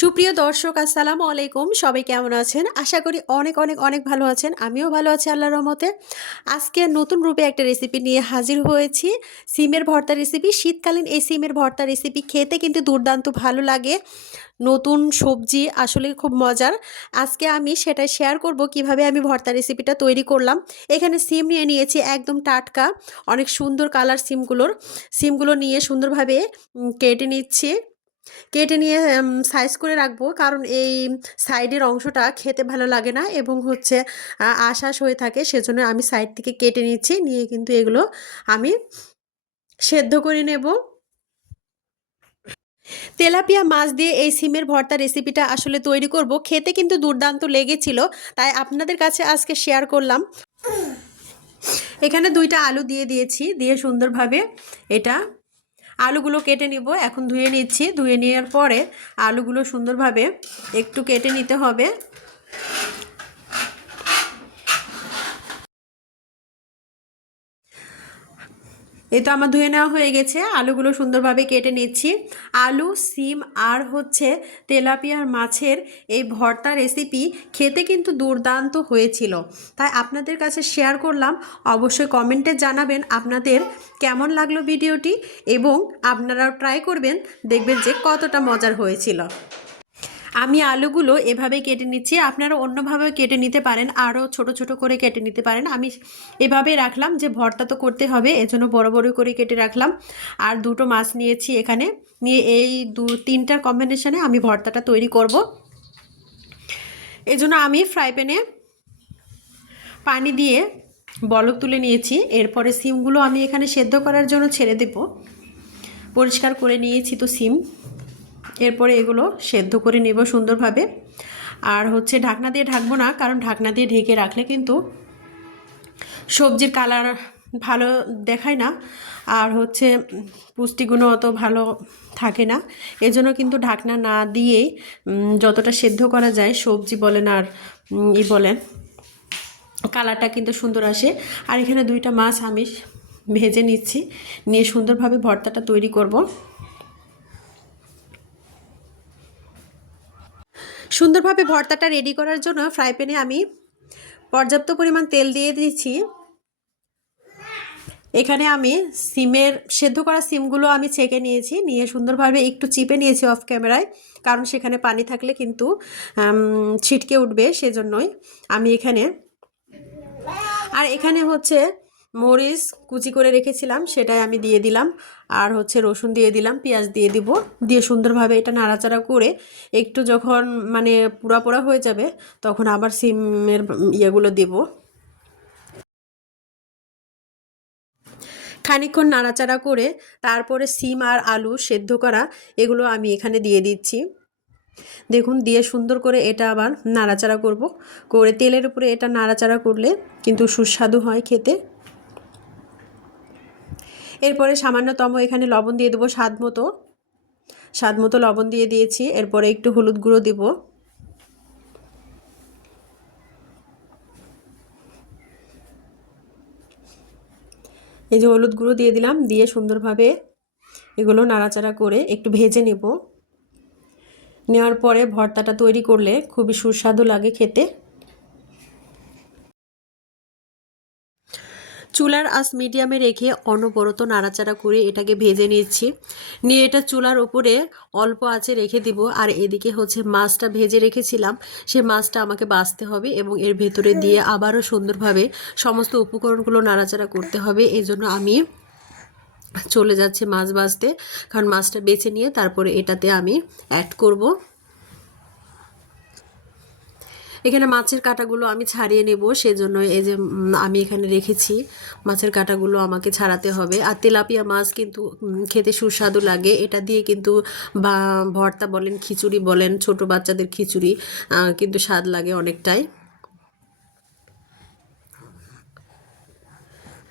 সুপ্রিয় দর্শক, আসসালামু আলাইকুম। সবাই কেমন আছেন? আশা করি অনেক অনেক অনেক ভালো আছেন। আমিও ভালো আছি আল্লাহ রহমতে। আজকে নতুন রূপে একটা রেসিপি নিয়ে হাজির হয়েছি। সিমের ভর্তা রেসিপি শীতকালীন এই সিমের ভর্তা রেসিপি খেতে কিন্তু দুর্দান্ত ভালো লাগে। নতুন সবজি আসলে খুব মজার। আজকে আমি সেটা শেয়ার করব কীভাবে আমি ভর্তা রেসিপিটা তৈরি করলাম। এখানে সিম নিয়ে নিয়েছি একদম টাটকা, অনেক সুন্দর কালার সিমগুলোর। সিমগুলো নিয়ে সুন্দরভাবে কেটে নিচ্ছি। কেটে নিয়ে সাইজ করে রাখব। কারণ এই সাইডের অংশটা খেতে ভালো লাগে না এবং হচ্ছে আশাস হয়ে থাকে। সেজন্য আমি সাইড থেকে কেটে নিচ্ছি। নিয়ে কিন্তু এগুলো আমি সেদ্ধ করে নেব। তেলাপিয়া মাছ দিয়ে এই সিমের ভর্তা রেসিপিটা আসলে তৈরি করব। খেতে কিন্তু দুর্দান্ত লেগেছিল, তাই আপনাদের কাছে আজকে শেয়ার করলাম। এখানে দুইটা আলু দিয়ে দিয়েছি। দিয়ে সুন্দরভাবে এটা আলুগুলো কেটে নিব। এখন ধুয়ে নিচ্ছি। ধুয়ে নেওয়ার পরে আলুগুলো সুন্দরভাবে একটু কেটে নিতে হবে। এই তো আমার ধুয়ে নেওয়া হয়ে গেছে, আলুগুলো সুন্দরভাবে কেটে নিচ্ছি। আলু, সিম আর হচ্ছে তেলাপিয়ার মাছের এই ভর্তা রেসিপি খেতে কিন্তু দুর্দান্ত হয়েছিল। তাই আপনাদের কাছে শেয়ার করলাম, অবশ্যই কমেন্টে জানাবেন আপনাদের কেমন লাগল ভিডিওটি এবং আপনারাও ট্রাই করবেন, দেখবেন যে কতটা মজার হয়েছিল। আমি আলুগুলো এভাবে কেটে নিচ্ছি। আপনারা অন্যভাবে কেটে নিতে পারেন। আরও ছোট ছোট করে কেটে নিতে পারেন। আমি এভাবে রাখলাম যে ভর্তা তো করতে হবে, এজন্য বড় বড় করে কেটে রাখলাম। আর দুটো মাছ নিয়েছি এখানে। নিয়ে এই দু তিনটার কম্বিনেশানে আমি ভর্তাটা তৈরি করব। এজন্য আমি ফ্রাই প্যানে পানি দিয়ে বলক তুলে নিয়েছি। এরপরে সিমগুলো আমি এখানে সেদ্ধ করার জন্য ছেড়ে দেব। পরিষ্কার করে নিয়েছি তো সিম। এরপরে এগুলো সেদ্ধ করে নেব সুন্দরভাবে। আর হচ্ছে ঢাকনা দিয়ে ঢাকবো না কারণ ঢাকনা দিয়ে ঢেকে রাখলে কিন্তু সবজির কালার ভালো দেখায় না। আর হচ্ছে পুষ্টিগুণও অত ভালো থাকে না। এজন্য কিন্তু ঢাকনা না উম, যতটা সেদ্ধ করা যায় সবজি বলেন আর ই বলেন কালারটা কিন্তু সুন্দর আসে। আর এখানে দুইটা মাছ আমি ভেজে নিচ্ছি নিয়ে সুন্দরভাবে ভর্তাটা তৈরি করব। সুন্দরভাবে ভর্তাটা রেডি করার জন্য ফ্রাই প্যানে আমি পর্যাপ্ত পরিমাণ তেল দিয়ে দিয়েছি এখানে আমি সিমের, সেদ্ধ করা সিমগুলো আমি ছেঁকে নিয়েছি, নিয়ে সুন্দরভাবে একটু চিপে নিয়েছি অফ ক্যামেরায় কারণ সেখানে পানি থাকলে কিন্তু ছিটকে উঠবে, সেজন্যই আমি এখানে, আর এখানে হচ্ছে মরিচ কুচি করে রেখেছিলাম, সেটাই আমি দিয়ে দিলাম। আর হচ্ছে রসুন দিয়ে দিলাম, পেঁয়াজ দিয়ে দিব। দিয়ে সুন্দরভাবে এটা নাড়াচাড়া করে একটু যখন মানে পুরা পোড়া হয়ে যাবে, তখন আবার সিমের ইয়েগুলো দেব। খানিকক্ষণ নাড়াচাড়া করে তারপরে সিম আর আলু সেদ্ধ করা, এগুলো আমি এখানে দিয়ে দিচ্ছি। দেখুন, দিয়ে সুন্দর করে এটা আবার নাড়াচাড়া করব। করে তেলের উপরে এটা নাড়াচাড়া করলে কিন্তু সুস্বাদু হয় খেতে। এরপরে সামান্যতম এখানে লবণ দিয়ে দেবো স্বাদ মতো। স্বাদ মতো লবণ দিয়ে দিয়েছি। এরপরে একটু হলুদ গুঁড়ো দেব। এই যে হলুদ গুঁড়ো দিয়ে দিলাম, দিয়ে সুন্দরভাবে এগুলো নাড়াচাড়া করে একটু ভেজে নেব। নেওয়ার পরে ভর্তাটা তৈরি করলে খুবই সুস্বাদু লাগে খেতে। আঁচ মিডিয়ামে রেখে অনবরত নাড়াচাড়া করে এটাকে ভেজে নিচ্ছি। নিয়ে এটা চুলার উপরে অল্প আঁচে রেখে দিব। আর এদিকে হচ্ছে মাছটা ভেজে রেখেছিলাম। সে মাছটা আমাকে বাছতে হবে এবং এর ভেতরে দিয়ে আবারও সুন্দরভাবে সমস্ত উপকরণগুলো নাড়াচাড়া করতে হবে। এই জন্য আমি চলে যাচ্ছে মাছ বাছতে কারণ মাছটা বেছে নিয়ে তারপরে এটাতে আমি অ্যাড করব। এখানে মাছের কাঁটাগুলো আমি ছাড়িয়ে নেব, সেজন্য এই যে আমি এখানে রেখেছি। মাছের কাঁটাগুলো আমাকে ছাড়াতে হবে। আর তেলাপিয়া মাছ কিন্তু খেতে সুস্বাদু লাগে। এটা দিয়ে কিন্তু, বা, ভর্তা বলেন, খিচুড়ি বলেন, ছোট বাচ্চাদের খিচুড়ি কিন্তু স্বাদ লাগে অনেকটাই।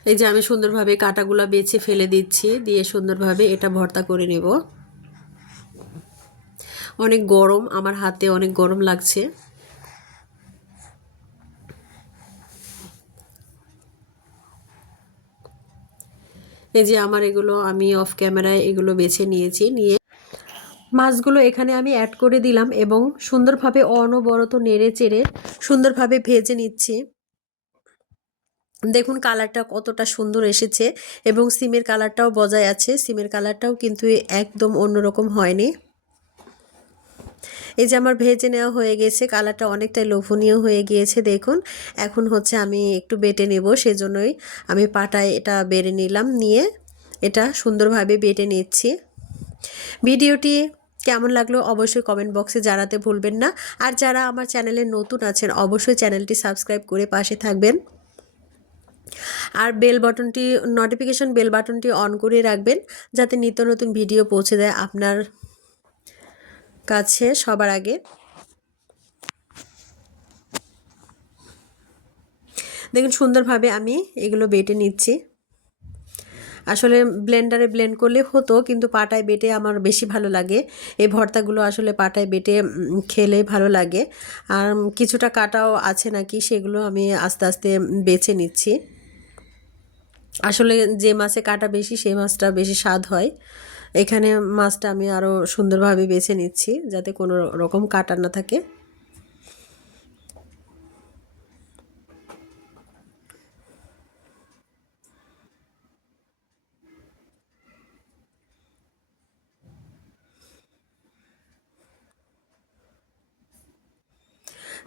এই যে, আমি সুন্দরভাবে কাঁটাগুলো বেছে ফেলে দিচ্ছি, দিয়ে সুন্দরভাবে এটা ভর্তা করে নেব। অনেক গরম, আমার হাতে অনেক গরম লাগছে। এই যে আমার এগুলো, আমি অফ ক্যামেরায় এগুলো বেছে নিয়েছি, নিয়ে মাছগুলো এখানে আমি অ্যাড করে দিলাম এবং সুন্দরভাবে অনবরত নেড়ে চেড়ে সুন্দরভাবে ভেজে নিচ্ছি। দেখুন কালারটা কতটা সুন্দর এসেছে এবং সিমের কালারটাও বজায় আছে। সিমের কালারটাও কিন্তু একদম অন্যরকম হয়নি। এই যে আমার ভেজে নেওয়া হয়ে গেছে, কালারটা অনেকটাই লোভনীয় হয়ে গিয়েছে, দেখুন। এখন হচ্ছে আমি একটু বেটে নেব, সেজন্যই আমি পাটায় এটা বেড়ে নিলাম, নিয়ে এটা সুন্দরভাবে বেটে নিচ্ছি। ভিডিওটি কেমন লাগল অবশ্যই কমেন্ট বক্সে জানাতে ভুলবেন না। আর যারা আমার চ্যানেলে নতুন আছেন, অবশ্যই চ্যানেলটি সাবস্ক্রাইব করে পাশে থাকবেন। আর বেল বাটনটি নোটিফিকেশন বেল বাটনটি অন করে রাখবেন, যাতে নিত্য নতুন ভিডিও পৌঁছে দেয় আপনার কাছে সবার আগে। দেখুন, সুন্দরভাবে আমি এগুলো বেটে নিচ্ছি। আসলে ব্লেন্ডারে ব্লেন্ড করলে হতো, কিন্তু পাটায় বেটে আমার বেশি ভালো লাগে। এই ভর্তাগুলো আসলে পাটায় বেটে খেলে ভালো লাগে। আর কিছুটা কাটাও আছে নাকি সেগুলো আমি আস্তে আস্তে বেছে নিচ্ছি। আসলে যে মাছে কাটা বেশি, সেই মাছটা বেশি স্বাদ হয়। এখানে মাছটা আমি আরও সুন্দরভাবে বেছে নিচ্ছি, যাতে কোনো রকম কাটা না থাকে।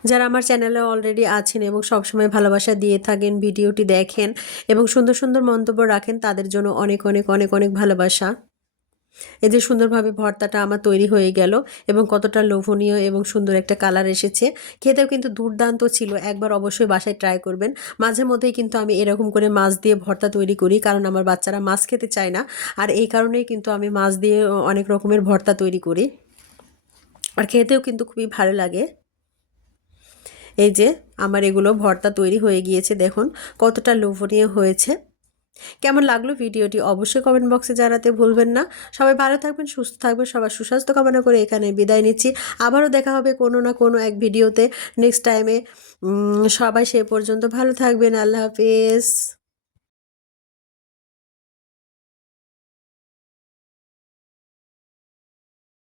যারা আমার চ্যানেলে অলরেডি আছেন এবং সবসময় ভালোবাসা দিয়ে থাকেন, ভিডিওটি দেখেন এবং সুন্দর সুন্দর মন্তব্য রাখেন, তাদের জন্য অনেক অনেক অনেক অনেক ভালোবাসা। এই যে সুন্দরভাবে ভর্তাটা আমার তৈরি হয়ে গেল এবং কতটা লোভনীয় এবং সুন্দর একটা কালার এসেছে। খেতেও কিন্তু দুর্দান্ত ছিল, একবার অবশ্যই বাসায় ট্রাই করবেন। মাঝে মধ্যেই কিন্তু আমি এরকম করে মাছ দিয়ে ভর্তা তৈরি করি, কারণ আমার বাচ্চারা মাছ খেতে চায় না। আর এই কারণেই কিন্তু আমি মাছ দিয়ে অনেক রকমের ভর্তা তৈরি করি। আর খেতেও কিন্তু খুবই ভালো লাগে। এই যে আমার এগুলো ভর্তা তৈরি হয়ে গিয়েছে, দেখুন কতটা লোভনীয় হয়েছে। কেমন লাগল ভিডিওটি অবশ্যই কমেন্ট বক্সে জানাতে ভুলবেন না। সবাই ভালো থাকবেন, সুস্থ থাকবেন, সবার সুস্বাস্থ্য কামনা করে এখানে বিদায় নিচ্ছি। আবারও দেখা হবে কোনো না কোনো এক ভিডিওতে। নেক্সট টাইমে সবাই সে পর্যন্ত ভালো থাকবেন। আল্লাহ হাফেজ।